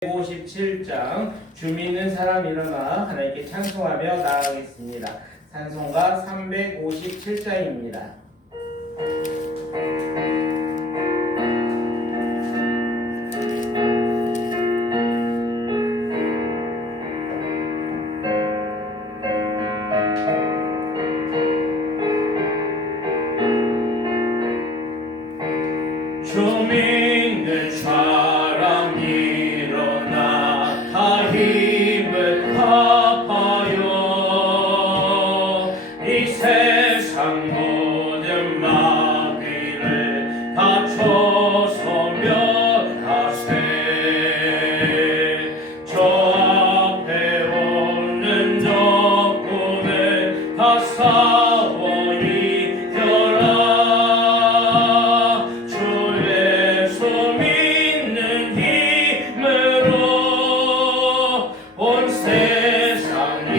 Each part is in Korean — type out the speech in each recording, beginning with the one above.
157장 주 믿는 사람 일어나 하나님께 찬송하며 나아가겠습니다. 찬송가 357장입니다. 주 믿는 사람 일어나 다 힘을 합하여 이 세상 모든 마귀를 다 쳐서 멸하세. 저 앞에 오는 적군을 다 싸워 이겨라. 온 세상이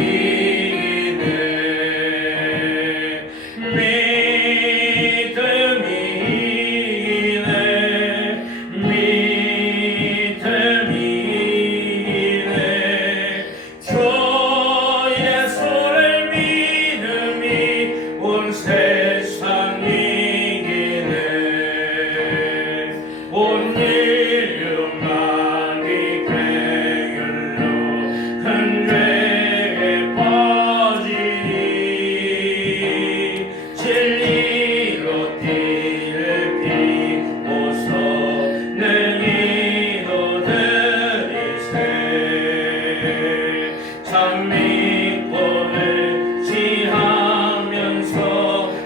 장미꽃을 취하면서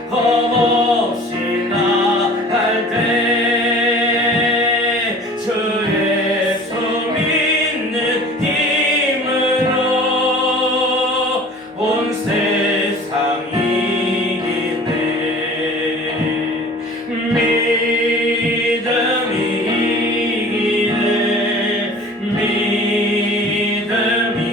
겁없이 나갈 때 주 예수 믿는 힘으로 온 세상이 이기네. 믿음이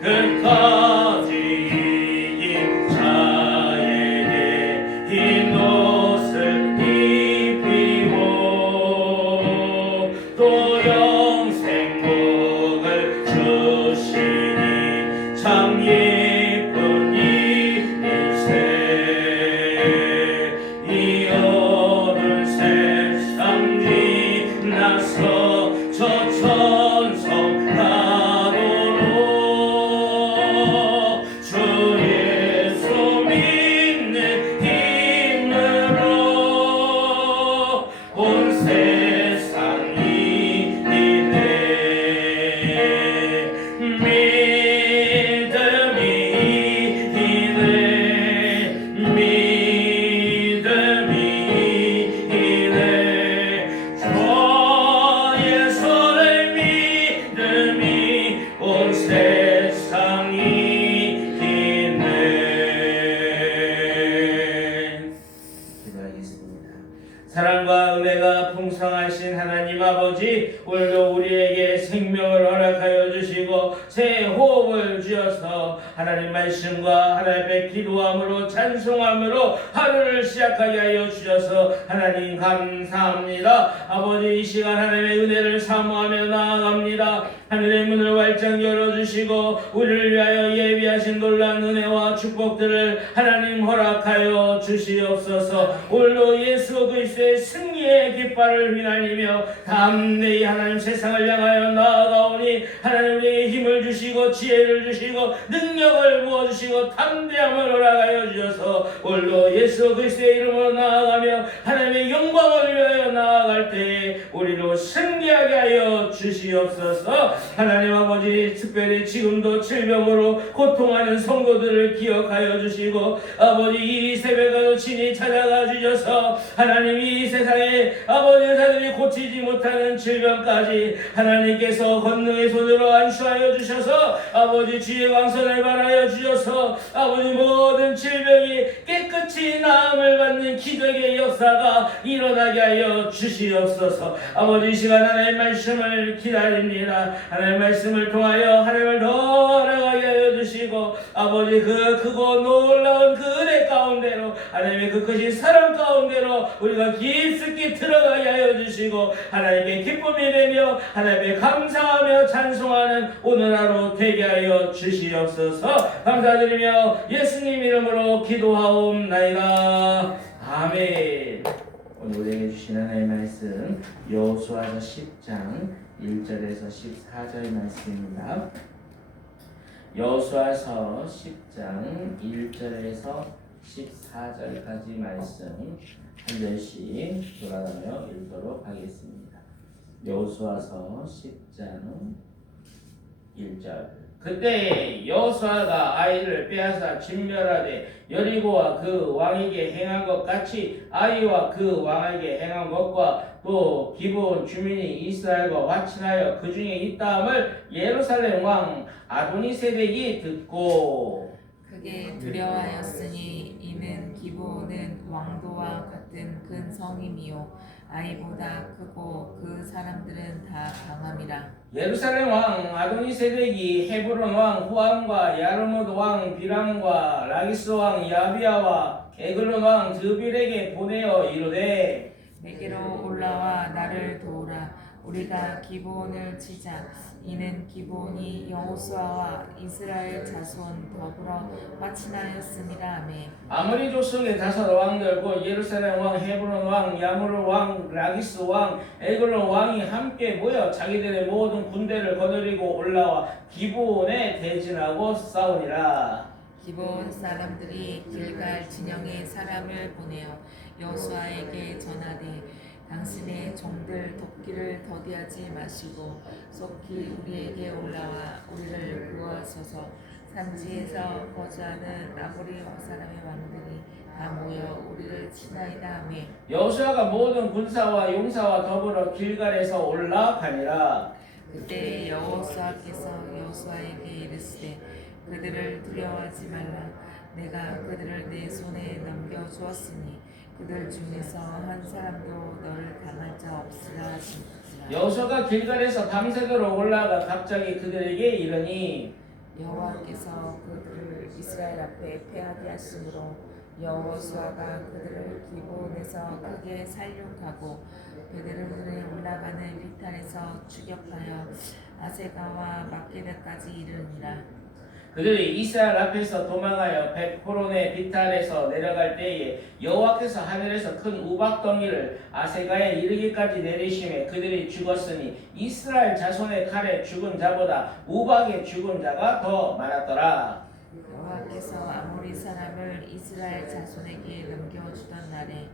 끝까지 이긴 자에게 흰 옷을 입히고 또 영생복을 주시니 참 예쁜 일일세. 이 어두운 세상 지나서 저 천성 온 세상이 이네. 믿음이 이네. 믿음이 이네. 주 예수를 믿음이 온 세상이 이네. 기도하겠습니다. 사랑과 은혜가 풍성하신 하나님 아버지, 오늘도 우리에게 생명을 허락하여 주시고 새 호흡을 주셔서 하나님 말씀과 하나님 앞에 기도함으로 찬송함으로 하루를 시작하게 하여 주셔서 하나님 감사합니다. 아버지, 이 시간 하나님의 은혜를 사모하며 나아갑니다. 하늘의 문을 활짝 열어주시고 우리를 위하여 예비하신 놀라운 은혜와 축복들을 하나님 허락하여 주시옵소서. 오늘도 예수 그리스도의 승리의 깃발을 휘날리며 담대히 하나님 세상을 향하여 나아가오니 하나님 우리에게 힘을 주시고 지혜를 주시고 능력을 부어주시고 담대함을 허락하여 주셔서 오늘도 예수 그리스도의 이름으로 나아가며 하나님의 영광을 위하여 나아갈 때에 우리로 승리하게 하여 주시옵소서. 하나님 아버지, 특별히 지금도 질병으로 고통하는 성도들을 기억하여 주시고 아버지, 이 새벽에도 친히 찾아가 주셔서 하나님 이 세상에 아버지 의사들이 고치지 못하는 질병까지 하나님께서 권능의 손으로 안수하여 주셔서 아버지 주의 광선을 발하여 주셔서 아버지 모든 질병이 깨끗이 끝이 나음을 받는 기적의 역사가 일어나게 하여 주시옵소서. 아버지, 이 시간 하나님의 말씀을 기다립니다. 하나님의 말씀을 통하여 하나님을 더 알아가게 하여 주시고, 아버지, 그 크고 놀라운 그 은혜 가운데로, 하나님의 그 크신 사랑 가운데로 우리가 깊숙이 들어가게 하여 주시고, 하나님께 기쁨이 되며 하나님께 감사하며 찬송하는 오늘 하루 되게 하여 주시옵소서. 감사드리며 예수님 이름으로 기도하옵나이다. 아멘. 오늘 우리에게 주신 하나님의 말씀 여호수아서 10장 1절에서 14절 말씀입니다. 여호수아서 10장 1절에서 14절까지 말씀 한 절씩 돌아가며 읽도록 하겠습니다. 여호수아서 10장 1절. 그때 여호수아가 아이를 빼앗아 진멸하되 여리고와 그 왕에게 행한 것 같이 아이와 그 왕에게 행한 것과 또 기브온 주민이 이스라엘과 화친하여 그 중에 있다함을 예루살렘 왕 아도니세덱이 듣고 크게 두려워하였으니 이는 기브온은 왕도와 같은 큰 성임이요 아이보다 크고 그 사람들은 다 강함이라. 예루살렘 왕 아도니세덱이 헤브론 왕 후암과 야르무드 왕 비람과 라기스 왕 야비아와 에글론 왕 드빌에게 보내어 이르되 내게로 올라와 나를 도우라. 우리가 기브온을 치자. 이는 기브온이 여호수아와 이스라엘 자손 더불어 화친하였음이라. 아멘. 아모리 족속의 다섯 왕들 곧 예루살렘 왕 헤브론 왕 야무르 왕 라기스 왕 에글론 왕이 함께 모여 자기들의 모든 군대를 거느리고 올라와 기브온에 대진하고 싸우니라. 기브온 사람들이 길갈 진영에 사람을 보내어 여호수아에게 전하되 당신의 종들 돕기를 더디하지 마시고 속히 우리에게 올라와 우리를 구하소서. 산지에서 거주하는 아모리 사람의 왕들이 다 모여 우리를 치나이다. 아멘. 여호수아가 모든 군사와 용사와 더불어 길갈에서 올라가니라. 그때 여호수아께서 여호수아에게 이르시되 그들을 두려워하지 말라. 내가 그들을 내 손에 넘겨주었으니 그들 중에서 한 사람도 너를 당할 자 없으라 하시니라. 여호수아가 길갈에서 밤새도록 올라가 갑자기 그들에게 이르니 여호와께서 그들을 이스라엘 앞에 패하게 하심으로 여호수아가 그들을 기브온에서 크게 살육하고 베드름문에 올라가는 비탈에서 추격하여 아세가와 막게다까지 이르니라. 그들이 이스라엘 앞에서 도망하여 벳호론의 비탈에서 내려갈 때에 여호와께서 하늘에서 큰 우박덩이를 아세가에 이르기까지 내리심에 그들이 죽었으니 이스라엘 자손의 칼에 죽은 자보다 우박에 죽은 자가 더 많았더라. 여호와께서 아모리 사람을 이스라엘 자손에게 넘겨주던 날에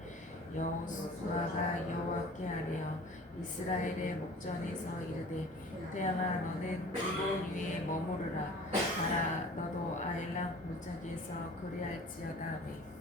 여호수아가 여호와께 아뢰어 이스라엘의 목전에서 이르되 태양아 너는 기브온 위에 머무르라. 가라 너도 아엘람 골짜기에서 그리할지어다.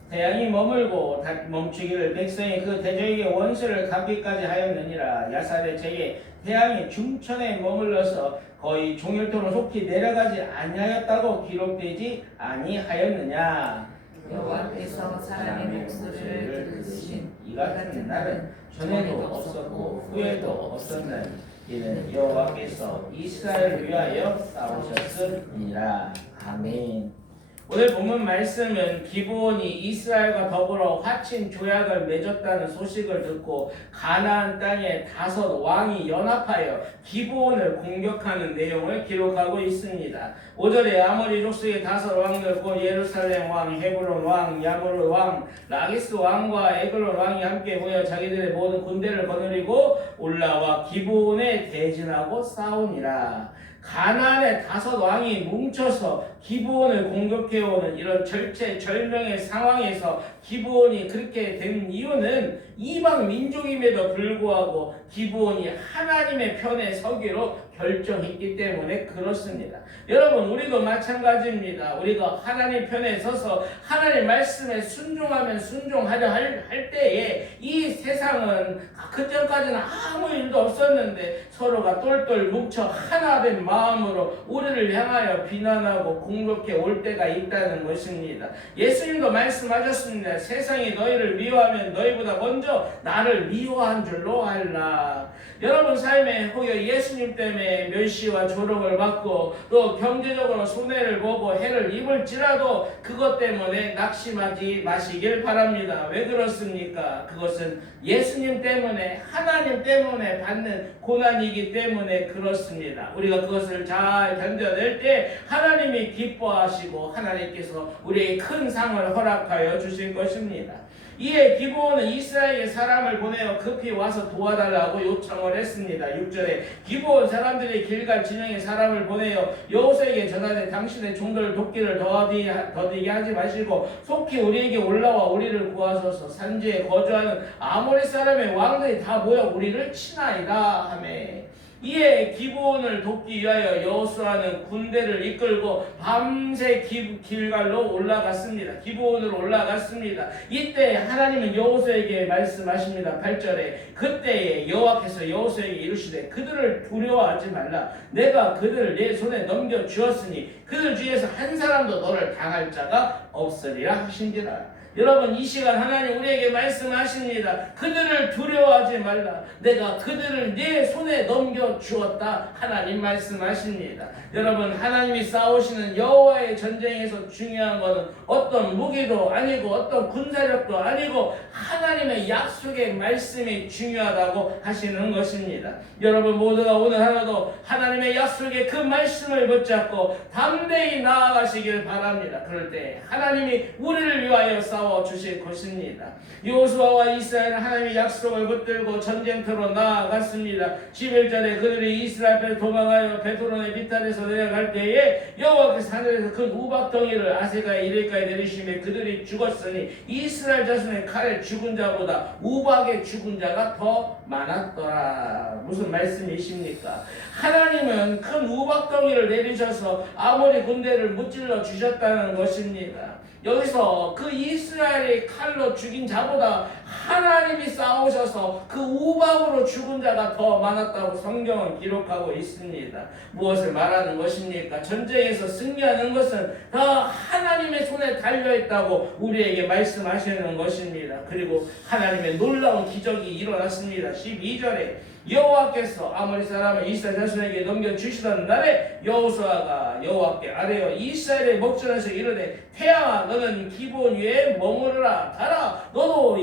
태양이 머물고 멈추기를 백성이 그 대적에게 원수를 갚기까지 하였느니라. 야살의 제에 태양이 중천에 머물러서 거의 종일토록 속히 내려가지 아니하였다고 기록되지 아니하였느냐. 여호와께서 사람의 목소리를 들으신 이 같은 날은 전에도 없었고 후에도 없었나니 이는 여호와께서 이스라엘을 위하여 싸우셨음이니라. 아멘. 오늘 본문 말씀은 기브온이 이스라엘과 더불어 화친 조약을 맺었다는 소식을 듣고 가나안 땅에 다섯 왕이 연합하여 기브온을 공격하는 내용을 기록하고 있습니다. 5절에 아모리 족속의 다섯 왕들 곧 예루살렘 왕, 헤브론 왕, 야무르 왕, 라기스 왕과 에글론 왕이 함께 모여 자기들의 모든 군대를 거느리고 올라와 기브온에 대진하고 싸우니라. 가나안의 다섯 왕이 뭉쳐서 기브온을 공격해오는 이런 절체절명의 상황에서 기브온이 그렇게 된 이유는 이방 민족임에도 불구하고 기브온이 하나님의 편에 서기로 결정했기 때문에 그렇습니다. 여러분, 우리도 마찬가지입니다. 우리가 하나님 편에 서서 하나님 말씀에 순종하면 순종하려 할 때에 이 세상은 그전까지는 아무 일도 없었는데 서로가 똘똘 뭉쳐 하나 된 마음으로 우리를 향하여 비난하고 공격해 올 때가 있다는 것입니다. 예수님도 말씀하셨습니다. 세상이 너희를 미워하면 너희보다 먼저 나를 미워한 줄로 알라. 여러분 삶에 혹여 예수님 때문에 멸시와 조롱을 받고 또 경제적으로 손해를 보고 해를 입을지라도 그것 때문에 낙심하지 마시길 바랍니다. 왜 그렇습니까? 그것은 예수님 때문에 하나님 때문에 받는 고난이기 때문에 그렇습니다. 우리가 그것을 잘 견뎌낼 때 하나님이 기뻐하시고 하나님께서 우리에게 큰 상을 허락하여 주실 것입니다. 이에 기브온은 이스라엘의 사람을 보내어 급히 와서 도와달라고 요청을 했습니다. 6절에 기브온 사람들이 길갈 진영에 사람을 보내어 여호수아에게 전하되 당신의 종들 돕기를 더디게 하지 마시고 속히 우리에게 올라와 우리를 구하소서. 산지에 거주하는 아모리 사람의 왕들이 다 모여 우리를 치나이다 하매 이에 기브온을 돕기 위하여 여호수아는 군대를 이끌고 밤새 길갈로 올라갔습니다. 기브온으로 올라갔습니다. 이때 하나님은 여호수아에게 말씀하십니다. 8절에 그때에 여호와께서 여호수아에게 이르시되 그들을 두려워하지 말라. 내가 그들을 내 손에 넘겨 주었으니 그들 중에서 한 사람도 너를 당할 자가 없으리라 하신지라. 여러분, 이 시간 하나님 우리에게 말씀하십니다. 그들을 두려워하지 말라. 내가 그들을 내 손에 넘겨주었다. 하나님 말씀하십니다. 여러분, 하나님이 싸우시는 여호와의 전쟁에서 중요한 것은 어떤 무기도 아니고 어떤 군사력도 아니고 하나님의 약속의 말씀이 중요하다고 하시는 것입니다. 여러분 모두가 오늘 하루도 하나님의 약속의 그 말씀을 붙잡고 담대히 나아가시길 바랍니다. 그럴 때 하나님이 우리를 위하여 싸워 주실 것입니다. 여호수아와 이스라엘은 하나님의 약속을 붙들고 전쟁터로 나아갔습니다. 11절에 그들이 이스라엘 앞에 도망하여 베드론의 비탈에서 내려갈 때에 여호와께서 하늘에서 큰 우박덩이를 아세가에 이르기까지 내리시매 그들이 죽었으니 이스라엘 자손의 칼에 죽은 자보다 우박에 죽은 자가 더 많았더라. 무슨 말씀이십니까? 하나님은 큰 우박덩이를 내리셔서 아모리 군대를 무찔러 주셨다는 것입니다. 여기서 그 이스라엘의 칼로 죽인 자보다 하나님이 싸우셔서 그 우박으로 죽은 자가 더 많았다고 성경은 기록하고 있습니다. 무엇을 말하는 것입니까? 전쟁에서 승리하는 것은 다 하나님의 손에 달려있다고 우리에게 말씀하시는 것입니다. 그리고 하나님의 놀라운 기적이 일어났습니다. 12절에 여호와께서 아모리 사람을 이스라엘 자손에게 넘겨주시던 날에 여호수아가 여호와께 아뢰어 이스라엘의 목전에서 이르되 태양아 너는 기브온 위에 머무르라. 달아 너도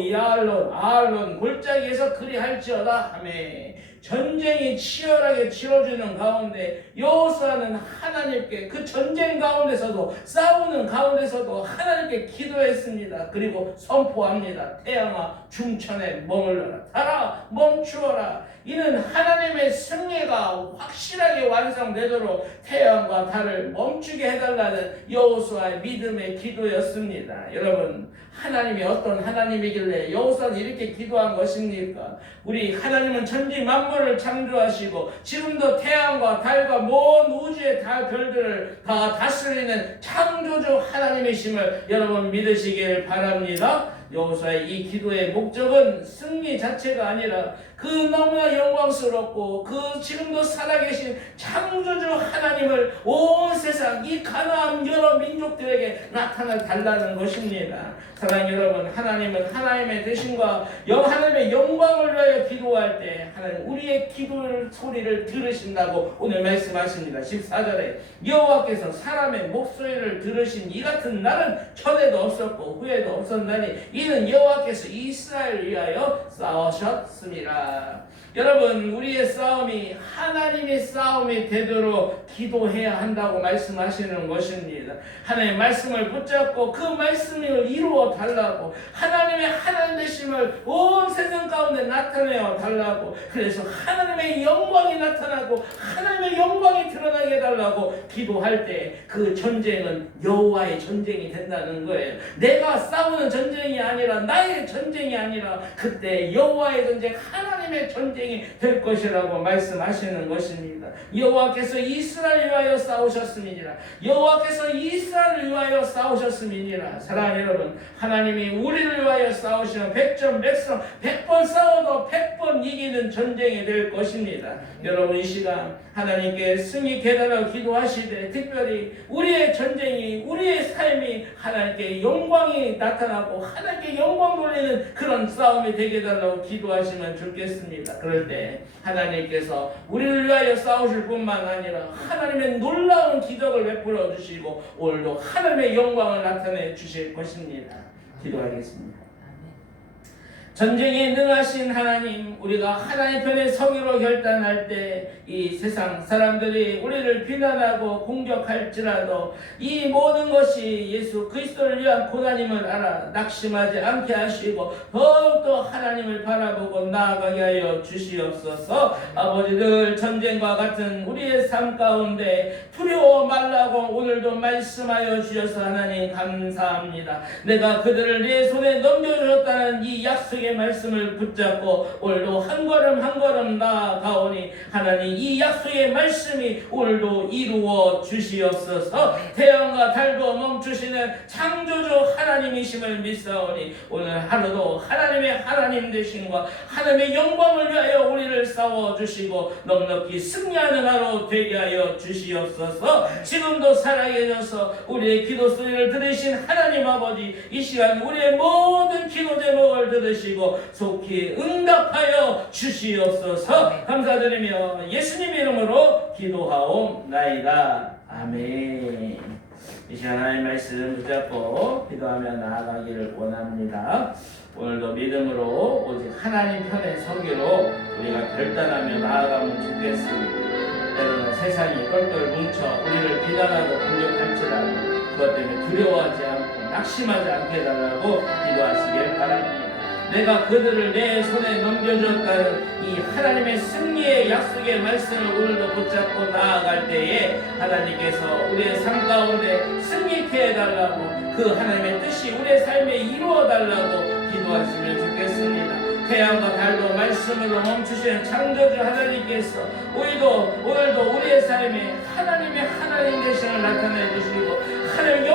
아알론 골짜기에서 그리할지어다 하매 전쟁이 치열하게 치러지는 가운데 여호수아는 하나님께 그 전쟁 가운데서도 싸우는 가운데서도 하나님께 기도했습니다. 그리고 선포합니다. 태양아 중천에 머물러라. 달아 멈추어라. 이는 하나님의 승리가 확실하게 완성되도록 태양과 달을 멈추게 해달라는 여호수아의 믿음의 기도였습니다. 여러분 하나님이 어떤 하나님이길래 여호수아는 이렇게 기도한 것입니까? 우리 하나님은 천지 만물을 창조하시고 지금도 태양과 달과 먼 우주의 별들을 다 다스리는 창조주 하나님이심을 여러분 믿으시길 바랍니다. 여호수아의 이 기도의 목적은 승리 자체가 아니라 그 너무나 영광스럽고 그 지금도 살아계신 창조주 하나님을 온 세상 이 가나안 여러 민족들에게 나타나 달라는 것입니다. 사랑하는 여러분, 하나님은 하나님의 대신과 하나님의 영광을 위하여 기도할 때 하나님 우리의 기도를 소리를 들으신다고 오늘 말씀하십니다. 14절에 여호와께서 사람의 목소리를 들으신 이 같은 날은 전에도 없었고 후에도 없었나니 이는 여호와께서 이스라엘을 위하여 싸우셨습니다. 여러분 우리의 싸움이 하나님의 싸움이 되도록 기도해야 한다고 말씀하시는 것입니다. 하나님의 말씀을 붙잡고 그 말씀을 이루어 달라고 하나님의 하나님 되심을 온 세상 가운데 나타내어 달라고 그래서 하나님의 영광이 나타나고 하나님의 영광이 드러나게 해달라고 기도할 때 그 전쟁은 여호와의 전쟁이 된다는 거예요. 내가 싸우는 전쟁이 아니라 나의 전쟁이 아니라 그때 여호와의 전쟁 하나님 하나님의 전쟁이 될 것이라고 말씀하시는 것입니다. 여호와께서 이스라엘을 위하여 싸우셨음이니라. 여호와께서 이스라엘을 위하여 싸우셨음이니라. 사랑하는 여러분, 하나님이 우리를 위하여 싸우시면 100점 100점 100번 싸워도 100번 이기는 전쟁이 될 것입니다. 여러분, 이 시간 하나님께 승리케 해달라고 기도하시되, 특별히 우리의 전쟁이, 우리의 삶이 하나님께 영광이 나타나고 하나님께 영광 돌리는 그런 싸움이 되게 해달라고 기도하시면 좋겠습니다. 그럴 때 하나님께서 우리를 위하여 싸우실 뿐만 아니라 하나님의 놀라운 기적을 베풀어 주시고 오늘도 하나님의 영광을 나타내 주실 것입니다. 기도하겠습니다. 전쟁에 능하신 하나님, 우리가 하나님 편에 서기로 결단할 때 이 세상 사람들이 우리를 비난하고 공격할지라도 이 모든 것이 예수 그리스도를 위한 고난임을 알아 낙심하지 않게 하시고 더욱더 하나님을 바라보고 나아가게 하여 주시옵소서. 아버지, 늘 전쟁과 같은 우리의 삶 가운데 두려워 말라고 오늘도 말씀하여 주셔서 하나님 감사합니다. 내가 그들을 내 손에 넘겨주셨다는 이 약속의 말씀을 붙잡고 오늘도 한 걸음 한 걸음 나아가오니 하나님, 이 약속의 말씀이 오늘도 이루어 주시옵소서. 태양과 달도 멈추시는 창조주 하나님이심을 믿사오니 오늘 하루도 하나님의 하나님 되심과 하나님의 영광을 위하여 우리를 싸워주시고 넉넉히 승리하는 하루 되게 하여 주시옵소서. 지금도 살아계셔서 우리의 기도 소리를 들으신 하나님 아버지, 이 시간 우리의 모든 기도 제목을 들으시고 속히 응답하여 주시옵소서. 감사드리며 예수님 이름으로 기도하옵나이다. 아멘. 이 시간 하나님의 말씀 붙잡고 기도하며 나아가기를 원합니다. 오늘도 믿음으로 오직 하나님 편에 서기로 우리가 결단하며 나아가면 좋겠습니다. 때로는 세상이 똘똘 뭉쳐 우리를 비난하고 공격할지라도 그것 때문에 두려워하지 않고 낙심하지 않게 해달라고 기도하시길 바랍니다. 내가 그들을 내 손에 넘겨줬다는 이 하나님의 승리의 약속의 말씀을 오늘도 붙잡고 나아갈 때에 하나님께서 우리의 삶 가운데 승리케 해달라고, 그 하나님의 뜻이 우리의 삶에 이루어달라고 기도하시면 좋겠습니다. 태양과 달도 말씀으로 멈추시는 창조주 하나님께서 오늘도 우리의 삶에 하나님의 하나님 되심을 나타내 주시고 하나님